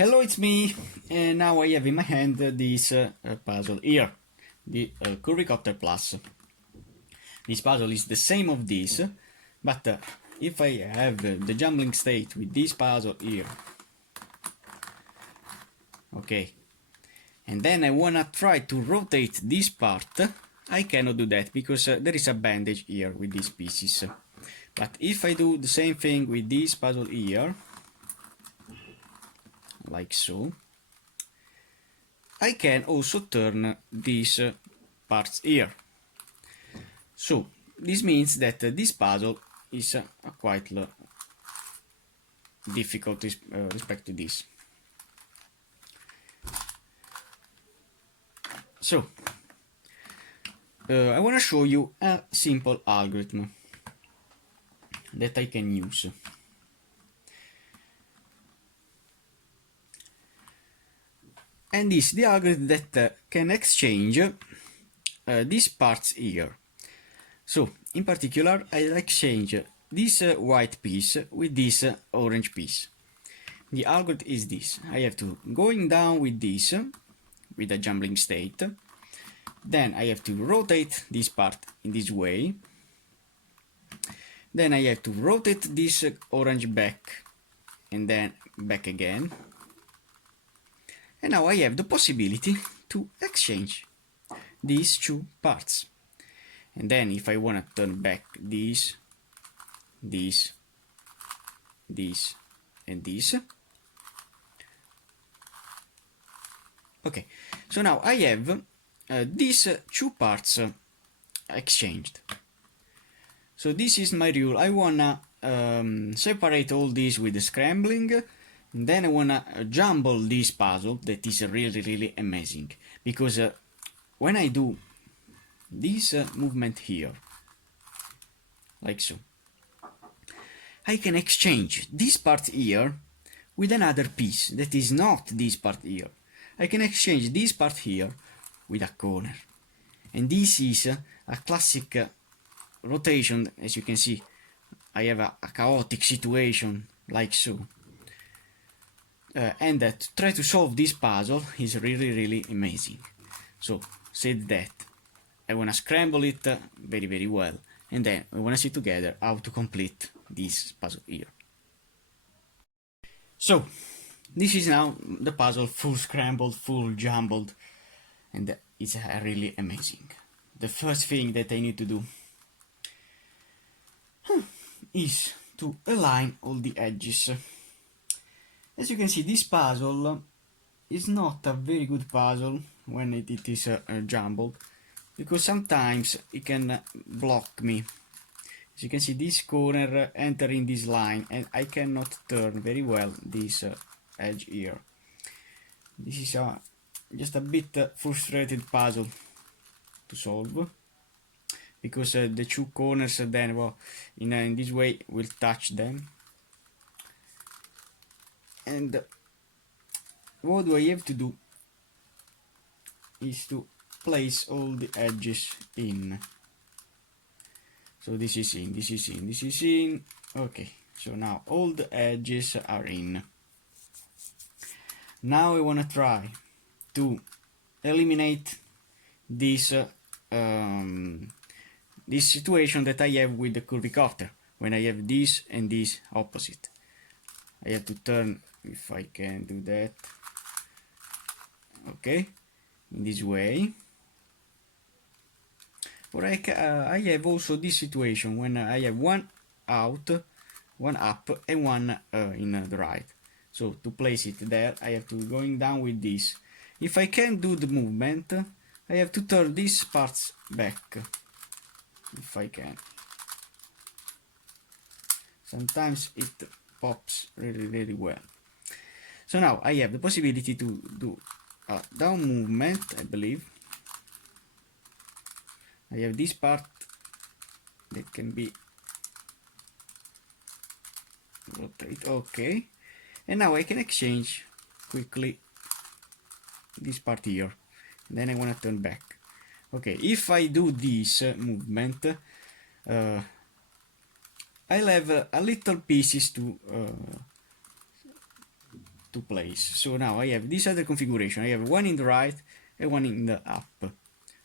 Hello, it's me, and now I have in my hand this puzzle here, the Curvy Copter Plus. This puzzle is the same of this, but if I have the jumbling state with this puzzle here, okay, and then I wanna try to rotate this part, I cannot do that because there is a bandage here with these pieces. But if I do the same thing with this puzzle here, like so, I can also turn these parts here. So this means that this puzzle is quite difficult respect to this. So I want to show you a simple algorithm that I can use. And this is the algorithm that can exchange these parts here. So in particular, I'll exchange this white piece with this orange piece. The algorithm is this: I have to going down with this, with a jumbling state. Then I have to rotate this part in this way. Then I have to rotate this orange back and then back again. And now I have the possibility to exchange these two parts. And then if I want to turn back this, and this. Okay, so now I have these two parts exchanged. So this is my rule. I wanna separate all these with the scrambling, and then I wanna jumble this puzzle that is really amazing, because when I do this movement here, like so, I can exchange this part here with another piece that is not this part here. I can exchange this part here with a corner, and this is a classic rotation. As you can see, I have a chaotic situation like so, and to try to solve this puzzle is really amazing. So said that, I wanna scramble it very well, and then we wanna see together how to complete this puzzle here. So this is now the puzzle full scrambled, full jumbled, and it's really amazing. The first thing that I need to do is to align all the edges. As you can see, this puzzle is not a very good puzzle when it is jumbled, because sometimes it can block me. As you can see, this corner entering this line, and I cannot turn very well this edge here. This is just a bit frustrated puzzle to solve, because the two corners then, well, in this way will touch them. And what do I have to do is to place all the edges in. So this is in, this is in, this is in. Okay, so now all the edges are in. Now I want to try to eliminate this this situation that I have with the Curvy Copter, when I have this and this opposite. I have to turn, if I can do that, okay, in this way. Or I have also this situation when I have one out, one up, and one in the right. So to place it there, I have to going down with this. If I can do the movement, I have to turn these parts back, if I can. Sometimes it pops really well. So now I have the possibility to do a down movement, I believe. I have this part that can be rotate, okay, and now I can exchange quickly this part here, and then I want to turn back. Okay, if I do this movement, I'll have a little pieces to to place. So now I have this other configuration. I have one in the right and one in the up.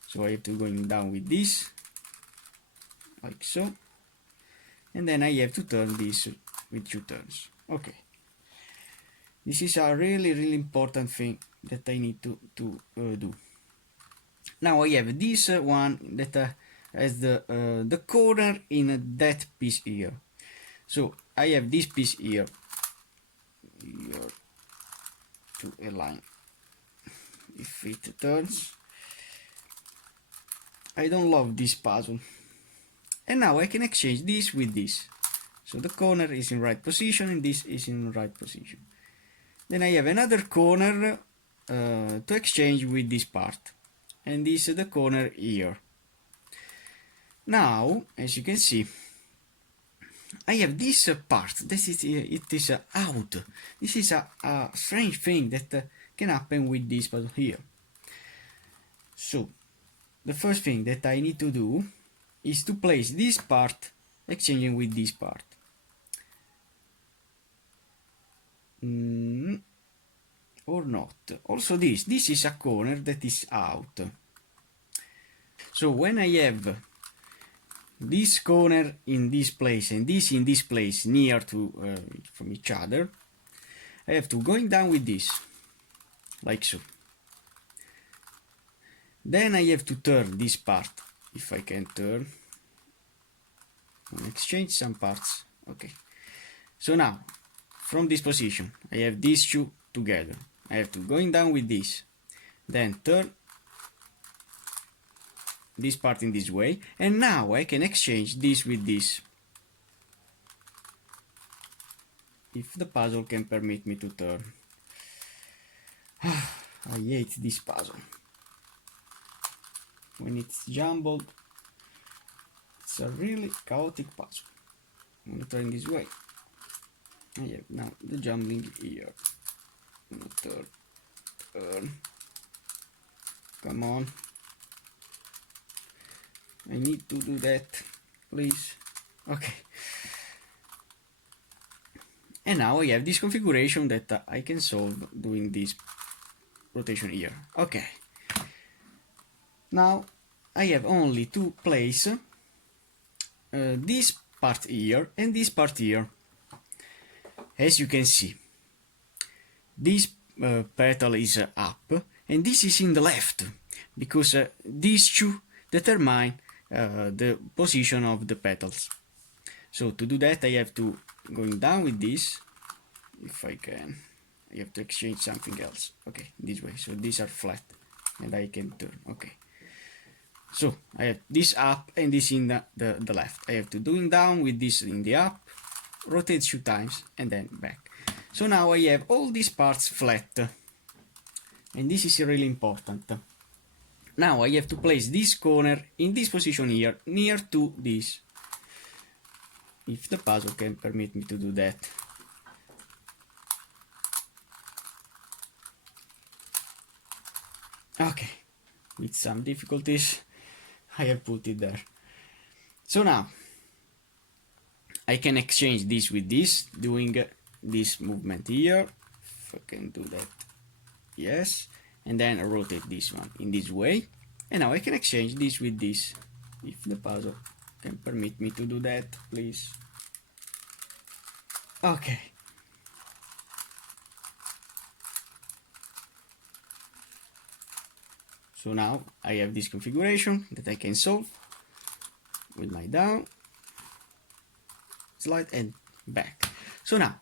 So I have to go down with this, like so, and then I have to turn this with 2 turns. Okay, this is a really important thing that I need to do. Now I have this one that has the corner in that piece here. So I have this piece here to align. If it turns, I don't love this puzzle. And now I can exchange this with this. So the corner is in right position and this is in right position. Then I have another corner to exchange with this part. And this is the corner here. Now, as you can see, I have this part. This is it is out. This is a strange thing that can happen with this puzzle here. So the first thing that I need to do is to place this part exchanging with this part. Or not. Also this is a corner that is out. So when I have this corner in this place and this in this place near to from each other, I have to going down with this, like so. Then I have to turn this part, if I can turn, and exchange some parts. Okay. So now, from this position, I have these two together. I have to going down with this, then turn this part in this way, and now I can exchange this with this, if the puzzle can permit me to turn. I hate this puzzle. When it's jumbled, it's a really chaotic puzzle. I'm gonna turn this way. I have now the jumbling here. I'm gonna turn. Come on. I need to do that, please. Okay. And now I have this configuration that I can solve doing this rotation here. Okay. Now I have only to place this part here and this part here. As you can see, this petal is up and this is in the left, because these two determine the position of the petals. So to do that I have to going down with this, if I can. I have to exchange something else. Okay, this way. So these are flat and I can turn. Okay. So I have this up and this in the left. I have to doing down with this in the up, rotate 2 times and then back. So now I have all these parts flat, and this is really important. Now I have to place this corner in this position here, near to this, if the puzzle can permit me to do that. Okay, with some difficulties I have put it there. So now I can exchange this with this, doing this movement here, if I can do that, yes, and then rotate this one in this way, and now I can exchange this with this, if the puzzle can permit me to do that, please. Okay. So now I have this configuration that I can solve with my down, slide and back. So now,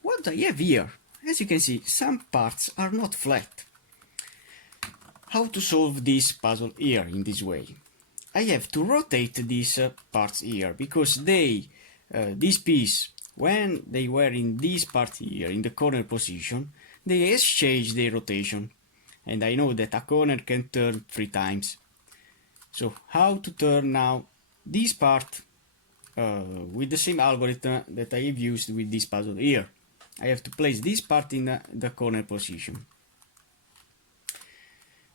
what I have here, as you can see, some parts are not flat. How to solve this puzzle here in this way? I have to rotate these parts here, because they, this piece, when they were in this part here, in the corner position, they exchange their rotation. And I know that a corner can turn 3 times. So how to turn now this part with the same algorithm that I have used with this puzzle here. I have to place this part in the corner position.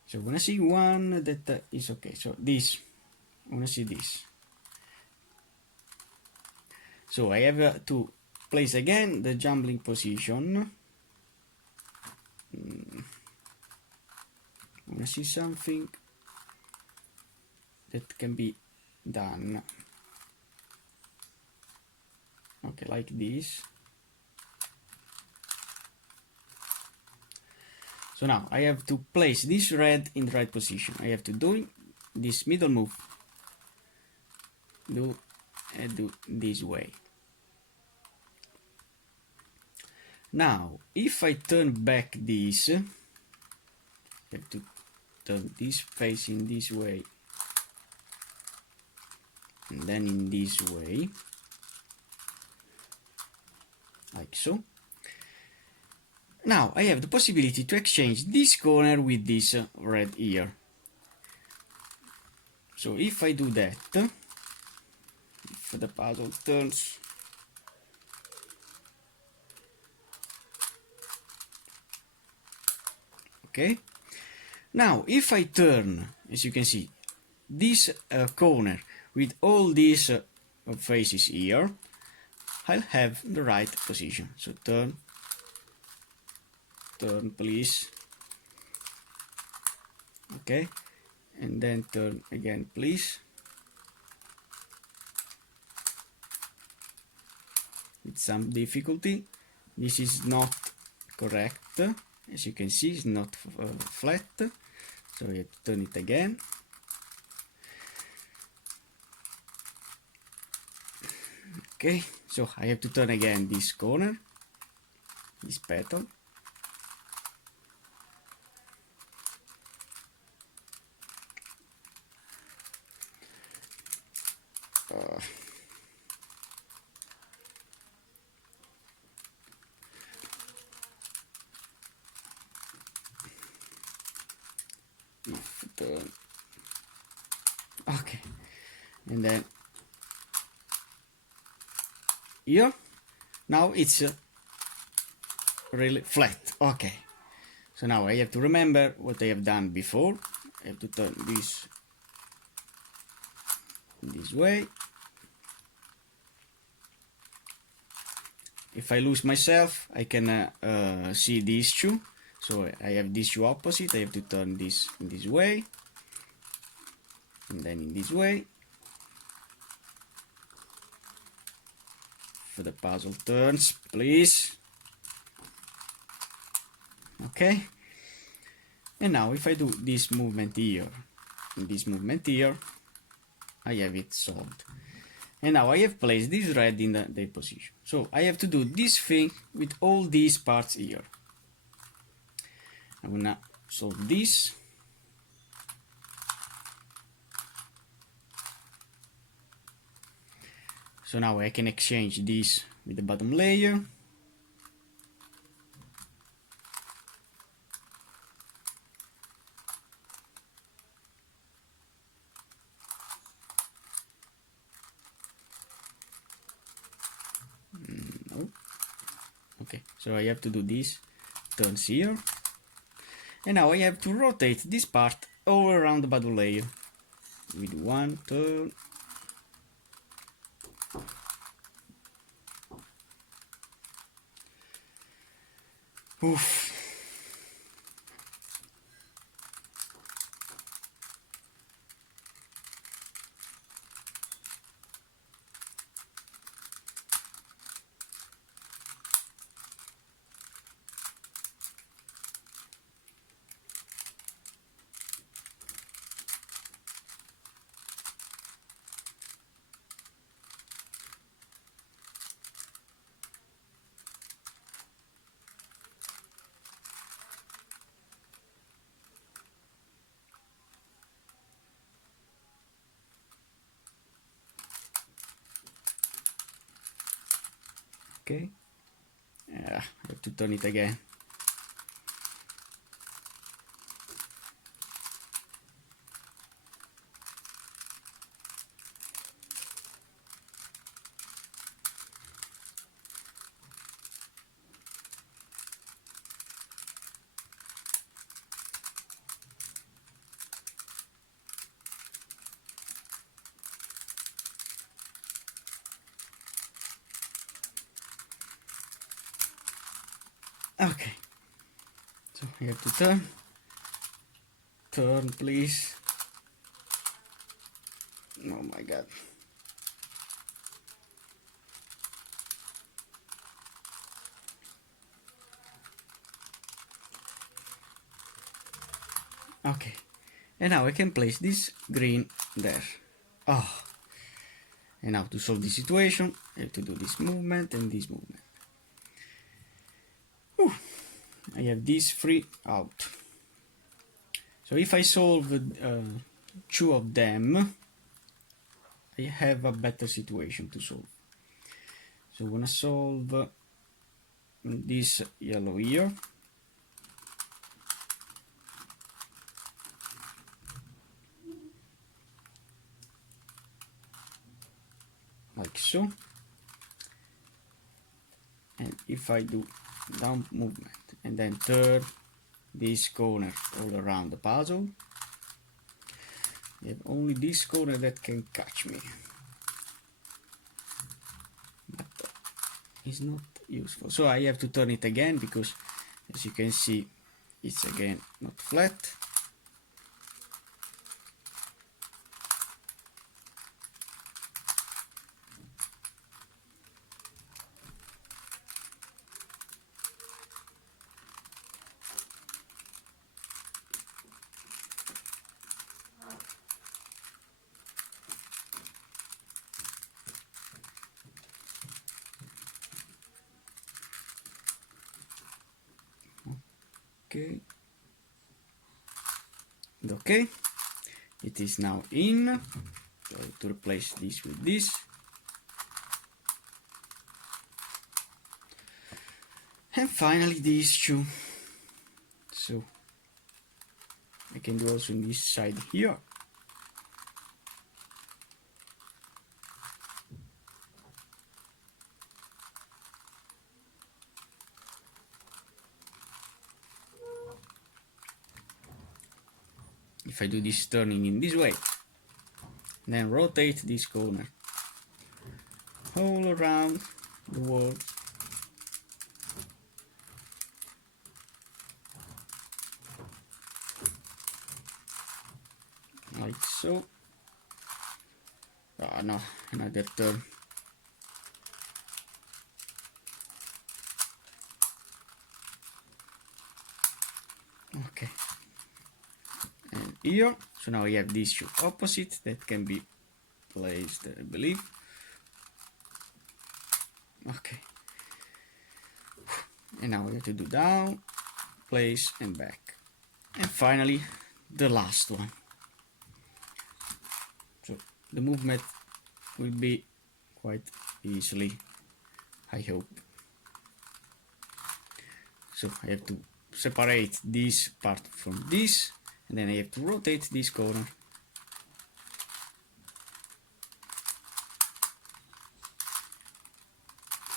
So I wanna see one that is okay. So this, I wanna see this. So I have to place again the jumbling position. wanna see something that can be done. Okay, like this. So now I have to place this red in the right position. I have to do this middle move. Do this way. Now, if I turn back this, I have to turn this facing this way, and then in this way, like so. Now I have the possibility to exchange this corner with this red here. So if I do that, if the puzzle turns, okay. Now if I turn, as you can see, this corner with all these faces here, I'll have the right position. So turn please, okay, and then turn again please, with some difficulty. This is not correct, as you can see, it's not flat, so we have to turn it again. Okay, so I have to turn again this corner, this petal. Okay, and then here, now it's really flat. Okay, so now I have to remember what I have done before. I have to turn this way. If I lose myself, I can see these two. So I have these two opposite. I have to turn this in this way, and then in this way. For the puzzle turns, please. Okay. And now if I do this movement here and this movement here, I have it solved. And now I have placed this red in the position. So I have to do this thing with all these parts here. I'm gonna solve this. So now I can exchange this with the bottom layer. No. Okay, so I have to do this turns here. And now I have to rotate this part all around the bottom layer with one turn. Oof. Okay, I have to turn it again. Okay, So I have to turn please. Oh my god. Okay, and now I can place this green there. Oh, and now to solve this situation, I have to do this movement and this movement. Whew. I have these three out. So if I solve two of them, I have a better situation to solve. So I'm gonna solve this yellow here. Like so. And if I do down movement and then turn this corner all around the puzzle, I have only this corner that can catch me. But it's not useful. So I have to turn it again because as you can see it's again not flat. Okay. And okay, it is now in. So I have to replace this with this. And finally these two. So I can do also on this side here. If I do this turning in this way, then rotate this corner all around the world. Like so. Oh no, another turn. Okay. And here, so now we have these two opposites that can be placed, I believe. Okay. And now we have to do down, place and back. And finally, the last one. So the movement will be quite easily, I hope. So I have to separate this part from this, and then I have to rotate this corner.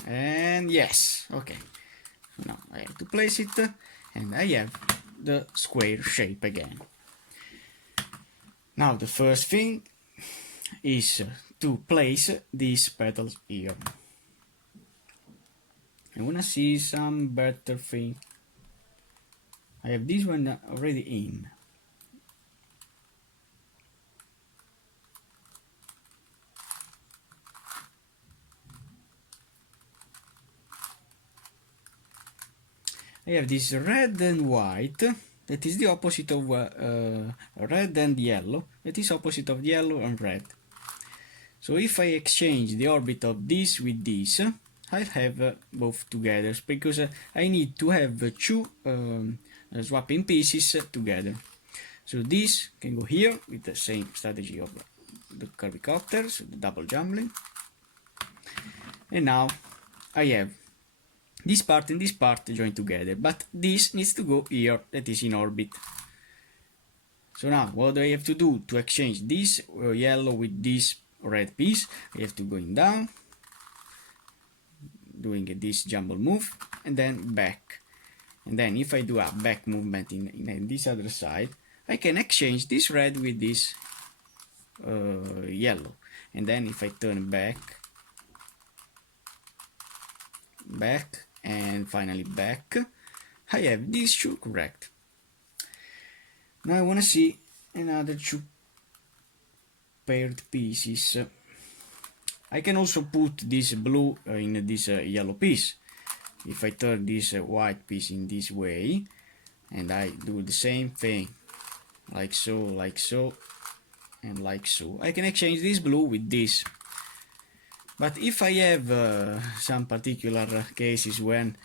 And yes, okay. So now I have to place it, and I have the square shape again. Now the first thing is to place these petals here. I wanna see some better thing. I have this one already in. I have this red and white that is the opposite of red and yellow, that is opposite of yellow and red. So if I exchange the orbit of this with this, I'll have both together, because I need to have two swapping pieces together. So this can go here with the same strategy of the Curvy Copter, so the double jumbling. And now I have this part and this part joined together, but this needs to go here, that is in orbit. So now what do I have to do to exchange this yellow with this red piece? I have to go in down, doing this jumble move, and then back. And then if I do a back movement in this other side, I can exchange this red with this yellow. And then if I turn back, and finally back, I have these two correct. Now I want to see another two paired pieces. I can also put this blue in this yellow piece. If I turn this white piece in this way, and I do the same thing, like so, and like so, I can exchange this blue with this. But if I have some particular cases when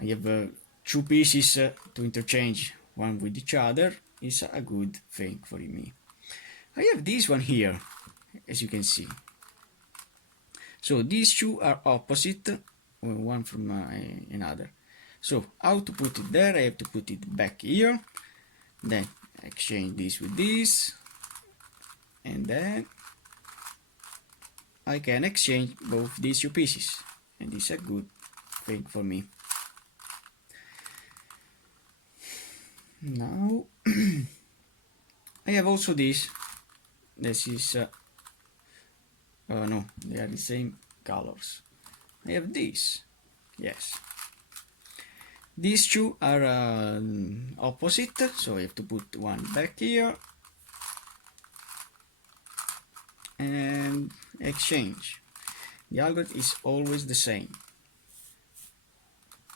I have two pieces to interchange one with each other, it's a good thing for me. I have this one here, as you can see. So these two are opposite, one from another. So how to put it there? I have to put it back here, then exchange this with this, and then I can exchange both these two pieces, and this is a good thing for me. Now I have also this. This is no, they are the same colors. I have this. Yes. These two are opposite, so I have to put one back here and exchange. The algorithm is always the same.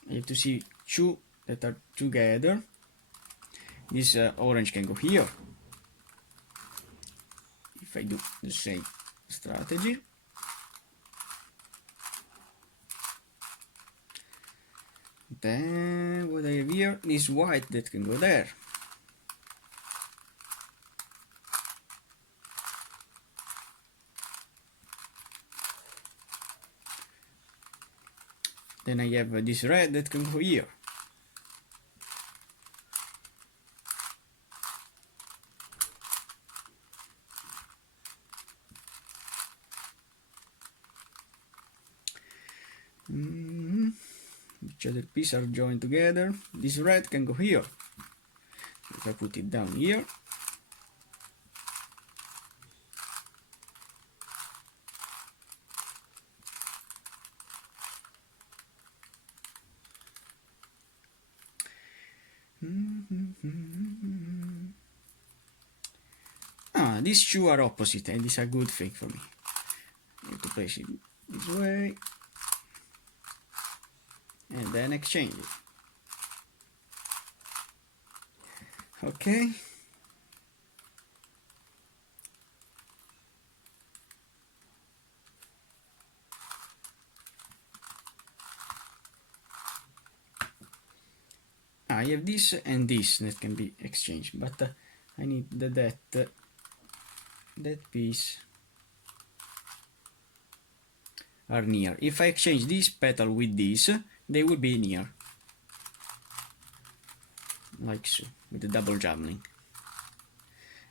I have to see two that are together. This orange can go here. If I do the same strategy. Then what I have here is white that can go there. Then I have this red that can go here. Each other pieces are joined together. This red can go here. So if I put it down here, these two are opposite, and this is a good thing for me. I have to place it this way, and then exchange it. Okay. I have this and this that can be exchanged, but I need that piece are near. If I exchange this petal with this, they will be near, like so, with the double jumbling.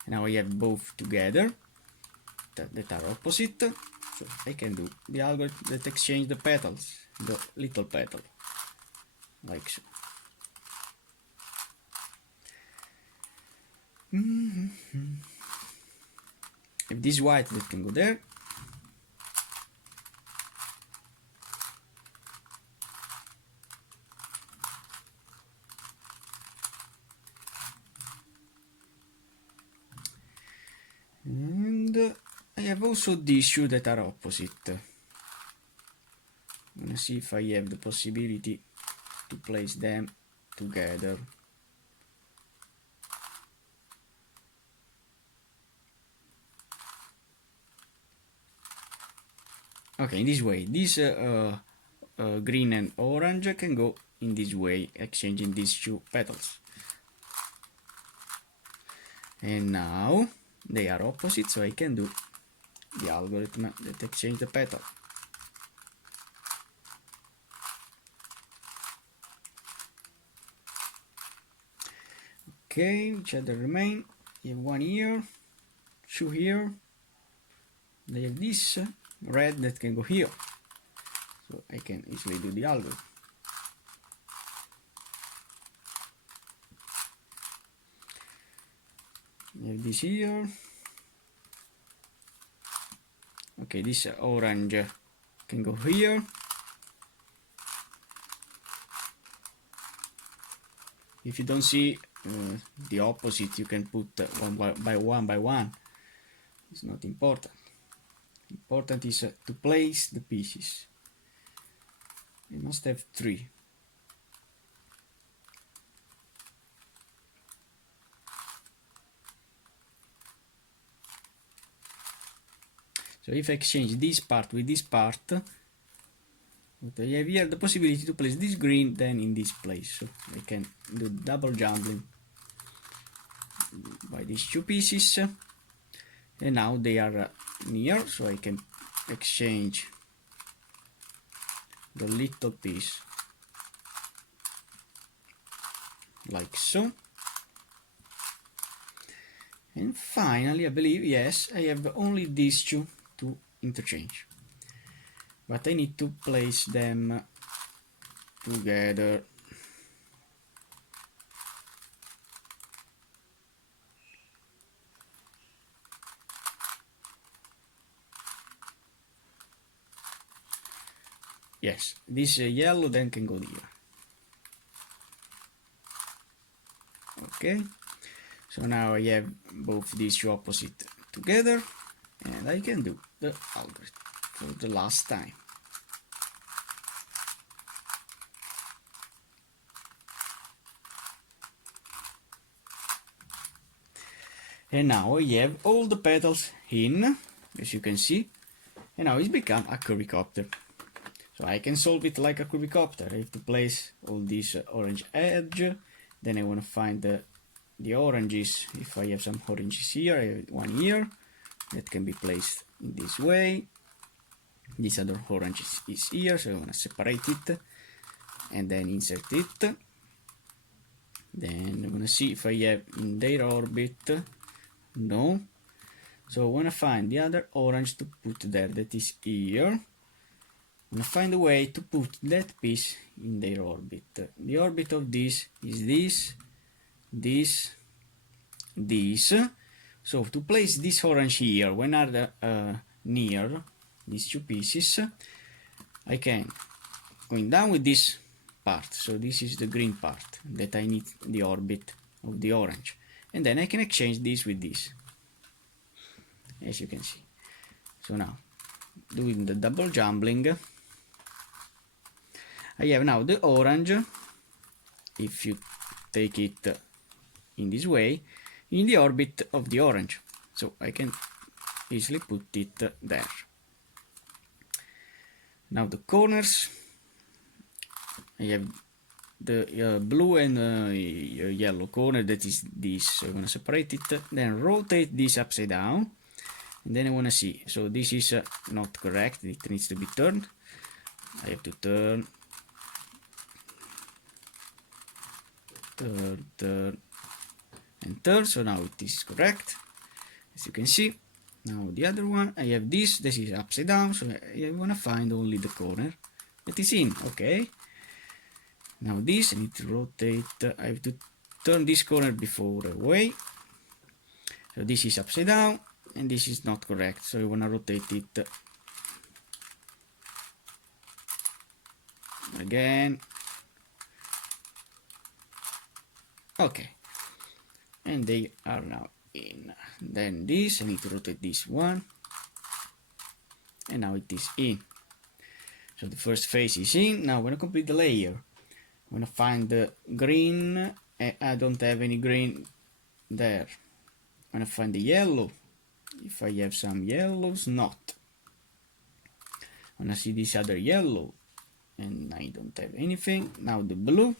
Now I have both together that are opposite, so I can do the algorithm that exchange the petals, the little petal, like so. If this white that can go there, and I have also these two that are opposite. I'm gonna see if I have the possibility to place them together. Okay, in this way, this green and orange can go in this way, exchanging these two petals. And now they are opposite, so I can do the algorithm that exchange the petal. Okay, each other remain. You have one here, two here. They have this red that can go here, so I can easily do the algorithm. You have this here. Okay, this orange can go here. If you don't see the opposite, you can put one by one. It's not important. Important is to place the pieces. You must have 3. So if I exchange this part with this part, what I have here the possibility to place this green then in this place. So I can do double jumbling by these 2 pieces, and now they are near, so I can exchange the little piece like so. And finally, I believe, yes, I have only these 2 to interchange, but I need to place them together. Yes, this yellow then can go here. Okay, so now I have both these 2 opposite together, and I can do the algorithm for the last time. And now I have all the petals in, as you can see, and now it's become a Curvy Copter. So I can solve it like a Curvy Copter. I have to place all this orange edge, then I want to find the oranges. If I have some oranges here, I have one here that can be placed in this way. This other orange is here, so I want to separate it and then insert it. Then I want to see if I have in their orbit. No. So I want to find the other orange to put there, that is here. I want to find a way to put that piece in their orbit. The orbit of this is this. So to place this orange here, when are near these 2 pieces, I can going down with this part. So this is the green part that I need the orbit of the orange, and then I can exchange this with this, as you can see. So now, doing the double jumbling, I have now the orange, if you take it in this way, in the orbit of the orange. So I can easily put it there. Now the corners, I have the blue and yellow corner, that is this. So I'm going to separate it, then rotate this upside down, and then I want to see. So this is not correct, it needs to be turned. I have to turn, and turn, so now it is correct, as you can see. Now the other one, I have this is upside down, so I want to find only the corner that is in. Okay, now this, I need to rotate, I have to turn this corner before away. So this is upside down, and this is not correct, so I want to rotate it again. Okay, and they are now in. Then this, I need to rotate this one, and now it is in. So the first face is in. Now I'm going to complete the layer. I'm going to find the green. I don't have any green there. I'm going to find the yellow, if I have some yellows. Not. I'm going to see this other yellow, and I don't have anything. Now the blue,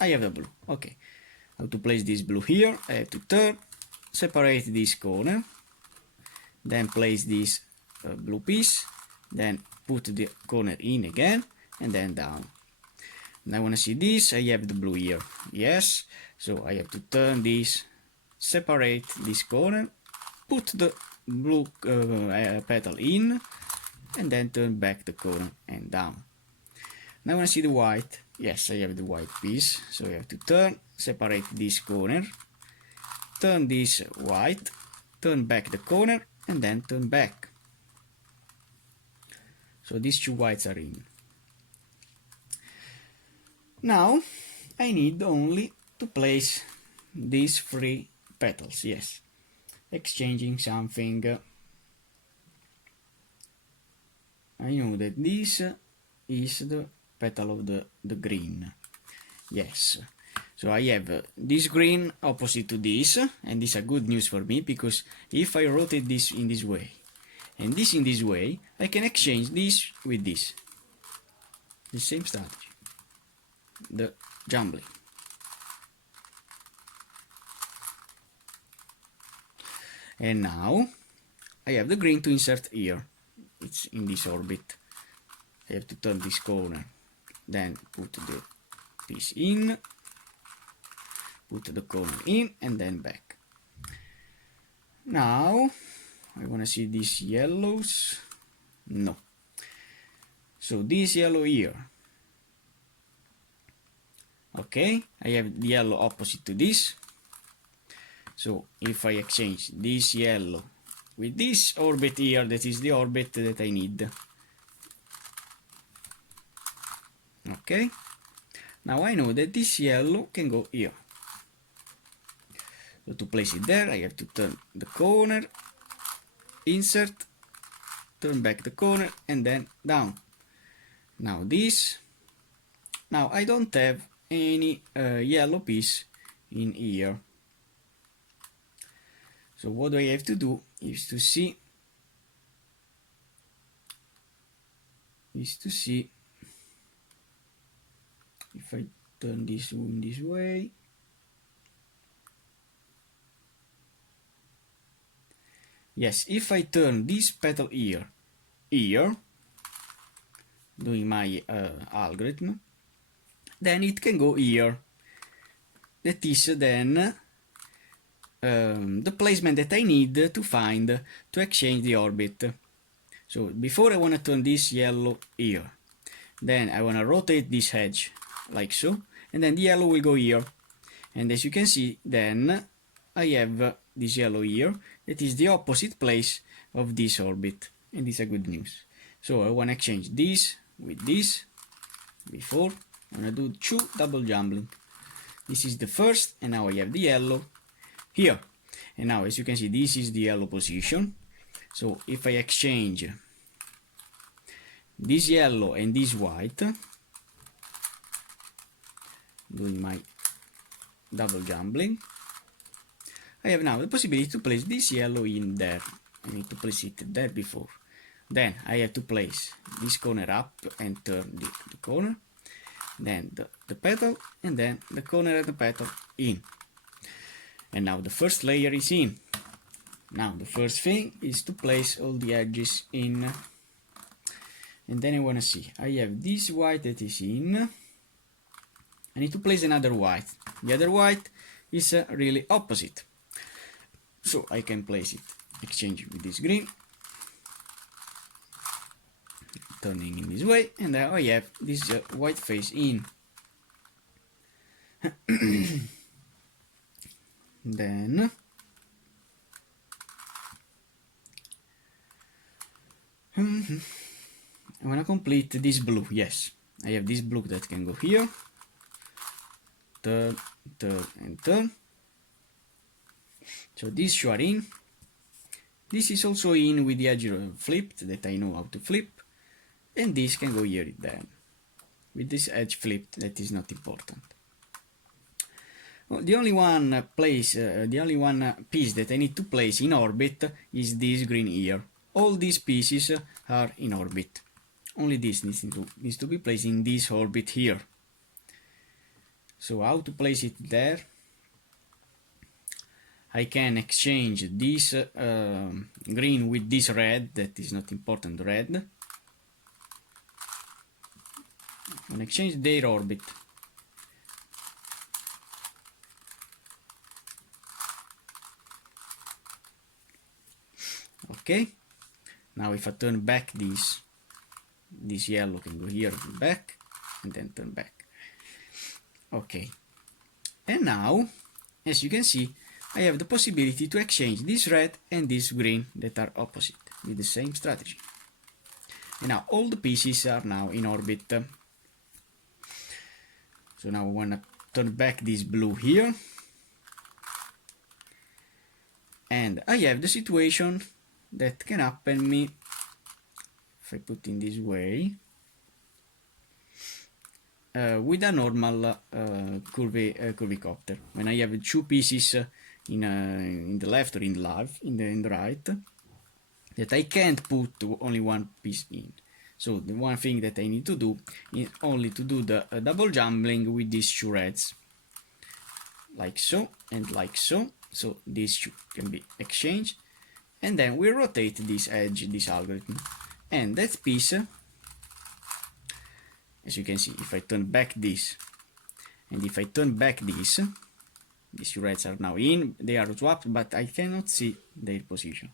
I have the blue. Okay, how to place this blue here? I have to turn, separate this corner, then place this blue piece, then put the corner in again, and then down. And I want to see this. I have the blue here, yes, so I have to turn this, separate this corner, put the blue petal in, and then turn back the corner and down. Now I want to see the white. Yes, I have the white piece, so I have to turn, separate this corner, turn this white, turn back the corner, and then turn back. So these 2 whites are in. Now I need only to place these 3 petals, yes, exchanging something. I know that this is the petal of the green, yes. So I have this green opposite to this, and this is a good news for me, because if I rotate this in this way and this in this way, I can exchange this with this. The same strategy, the jumbling. And now I have the green to insert here. It's in this orbit. I have to turn this corner, then put the piece in, put the corner in, and then back. Now I want to see these yellows. No. So this yellow here. Okay, I have the yellow opposite to this. So if I exchange this yellow with this orbit here, that is the orbit that I need. Okay, now I know that this yellow can go here. So to place it there, I have to turn the corner, insert, turn back the corner, and then down. Now this. Now I don't have any yellow piece in here. So what I have to do is to see if I turn this in this way. Yes, if I turn this petal here, doing my algorithm, then it can go here. That is then the placement that I need to find to exchange the orbit. So before I want to turn this yellow here, then I want to rotate this edge like so, and then the yellow will go here. And as you can see, then I have this yellow here, that is the opposite place of this orbit, and this is a good news. So I want to exchange this with this. Before, I'm going to do 2 double jumbling. This is the first, and now I have the yellow here. And now, as you can see, this is the yellow position. So if I exchange this yellow and this white, doing my double jumbling, I have now the possibility to place this yellow in there. I need to place it there before. Then I have to place this corner up and turn the corner, then the petal, and then the corner and the petal in. And now the first layer is in. Now the first thing is to place all the edges in. And then I want to see, I have this white that is in. I need to place another white. The other white is really opposite. So I can place it, exchange it with this green, turning in this way, and now I have this white face in. Then I want to complete this blue. Yes, I have this blue that can go here, turn, turn, and turn. So these two are in. This is also in with the edge flipped, that I know how to flip, and this can go here then with this edge flipped, that is not important. Well, the only one piece that I need to place in orbit is this green here. All these pieces are in orbit. Only this needs to be placed in this orbit here. So how to place it there? I can exchange this green with this red, that is not important, red. And exchange their orbit. Okay, now if I turn back this yellow can go here, back, and then turn back. Okay, and now, as you can see, I have the possibility to exchange this red and this green that are opposite with the same strategy. And now all the pieces are now in orbit. So now I want to turn back this blue here, and I have the situation that can happen me if I put in this way with a normal curvy copter. When I have two pieces in the left or in the right, that I can't put only one piece in. So the one thing that I need to do is only to do the double jumbling with these two reds, like so and like so. So these two can be exchanged, and then we rotate this edge, this algorithm, and that piece, as you can see, if I turn back this and if I turn back this, these two reds are now in, they are swapped, but I cannot see their position.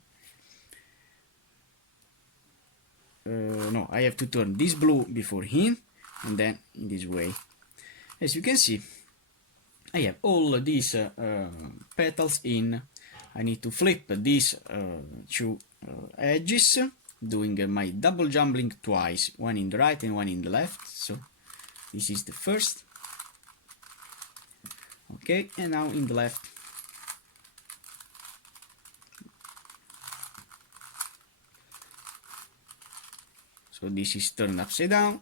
No, I have to turn this blue before in, and then in this way. As you can see, I have all these petals in. I need to flip these two edges, doing my double jumbling twice, one in the right and one in the left. So this is the first. Okay, and now in the left. So this is turned upside down,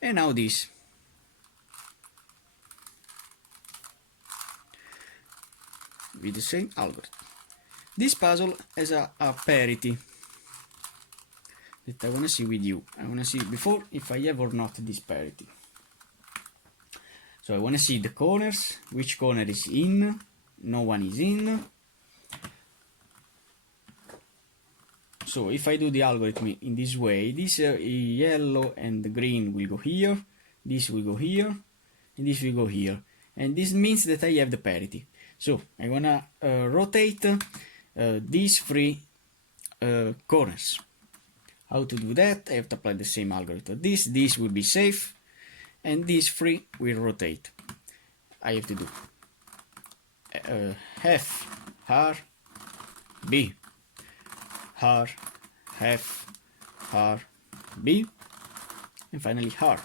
and now this. With the same algorithm. This puzzle has a parity that I want to see with you. I want to see before if I have or not this parity. So I want to see the corners, which corner is in, no one is in. So if I do the algorithm in this way, this yellow and green will go here, this will go here, and this will go here. And this means that I have the parity. So I wanna rotate these three corners. How to do that? I have to apply the same algorithm. This will be safe, and these three will rotate. I have to do F, R, B, R, F, R, B, and finally R.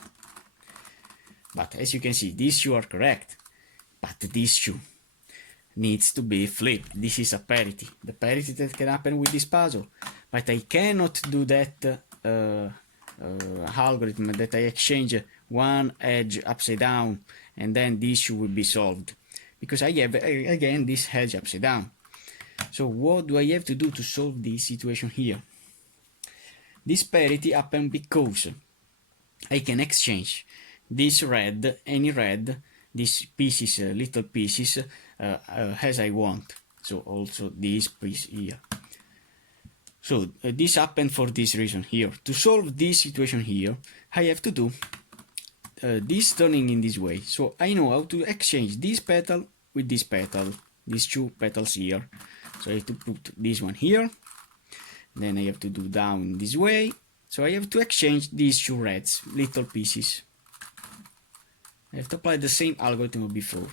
But as you can see, these two are correct, but these two needs to be flipped. This is a parity, the parity that can happen with this puzzle, but I cannot do that algorithm that I exchange one edge upside down and then this issue will be solved, because I have again this edge upside down. So what do I have to do to solve this situation here? This parity happens because I can exchange this red, any red, these pieces, little pieces, as I want. So also this piece here. So this happened for this reason here. To solve this situation here, I have to do this turning in this way. So I know how to exchange this petal with this petal, these two petals here. So I have to put this one here. Then I have to do down this way. So I have to exchange these two reds, little pieces. I have to apply the same algorithm of before.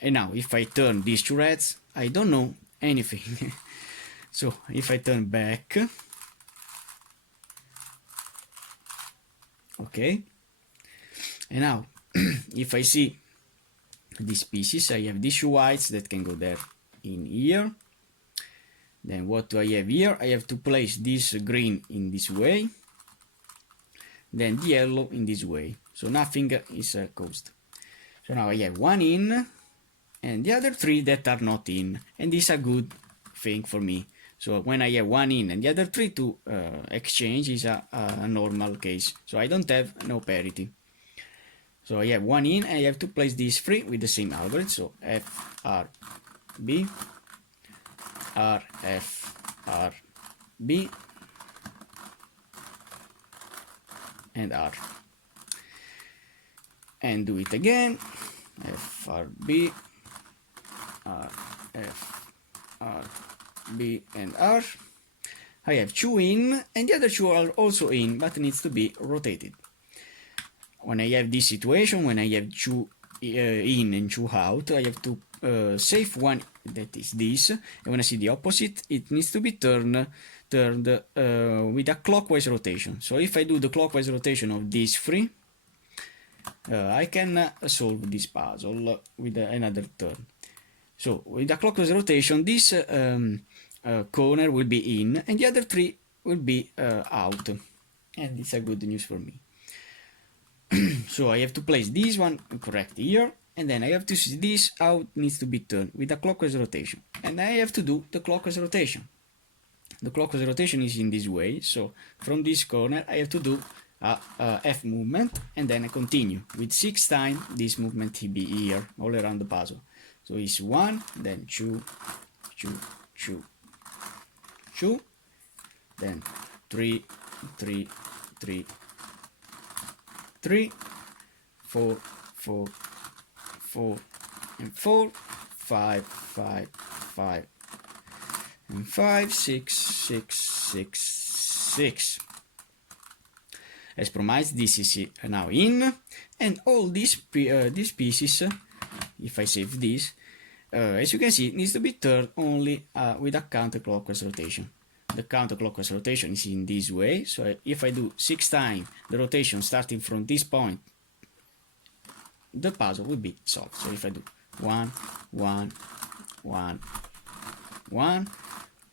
And now if I turn these two reds, I don't know anything. So if I turn back, okay, and now if I see these pieces, I have these two whites that can go there in here. Then what do I have here? I have to place this green in this way, then the yellow in this way, so nothing is caused. So now I have one in and the other three that are not in, and this is a good thing for me. So when I have one in and the other three to exchange is a normal case, so I don't have no parity. So I have one in, I have to place these three with the same algorithm, so F, R, B, R, F, R, B, and R. And do it again, F, R, B, R, F, R, B, and R. I have two in, and the other two are also in, but needs to be rotated. When I have this situation, when I have two in and two out, I have to save one, that is this, and when I see the opposite, it needs to be turned with a clockwise rotation. So if I do the clockwise rotation of these three, I can solve this puzzle with another turn. So with a clockwise rotation, this corner will be in and the other three will be out, and it's a good news for me. So I have to place this one correct here, and then I have to see this out needs to be turned with a clockwise rotation, and I have to do the clockwise rotation. The clockwise rotation is in this way, so from this corner I have to do a F movement, and then I continue with 6 times this movement be here all around the puzzle. So it's 1, then 2, 2, 2, 2, then 3, 3, 3, 3, 4, 4, 4, and 4, 5, 5, 5, and 5, 6, 6, 6, 6. As promised, this is now in, and all these pieces, if I save this, as you can see, it needs to be turned only with a counterclockwise rotation. The counterclockwise rotation is in this way, so if I do 6 times the rotation starting from this point, the puzzle will be solved. So if I do 1, 1, 1, 1,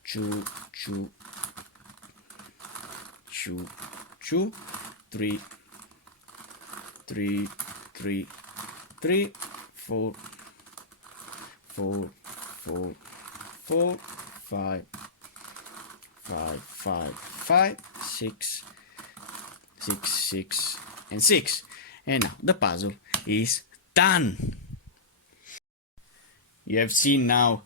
2, 2, 2, 2, 3, 3, 3, 3, 4, 4, 4, 4, 5, 5, 5, 5, 6, 6, 6, and 6. And now the puzzle is done. You have seen now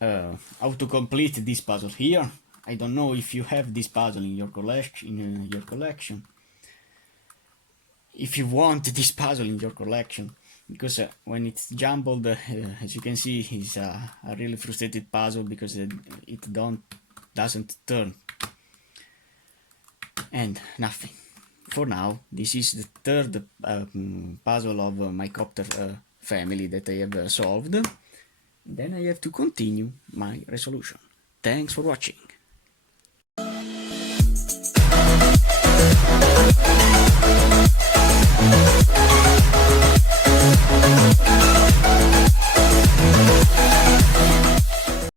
how to complete this puzzle here. I don't know if you have this puzzle in your collection. If you want this puzzle in your collection, because when it's jumbled, as you can see, it's a really frustrated puzzle because it doesn't turn, and nothing. For now, this is the third puzzle of my copter family that I have solved. Then I have to continue my resolution. Thanks for watching.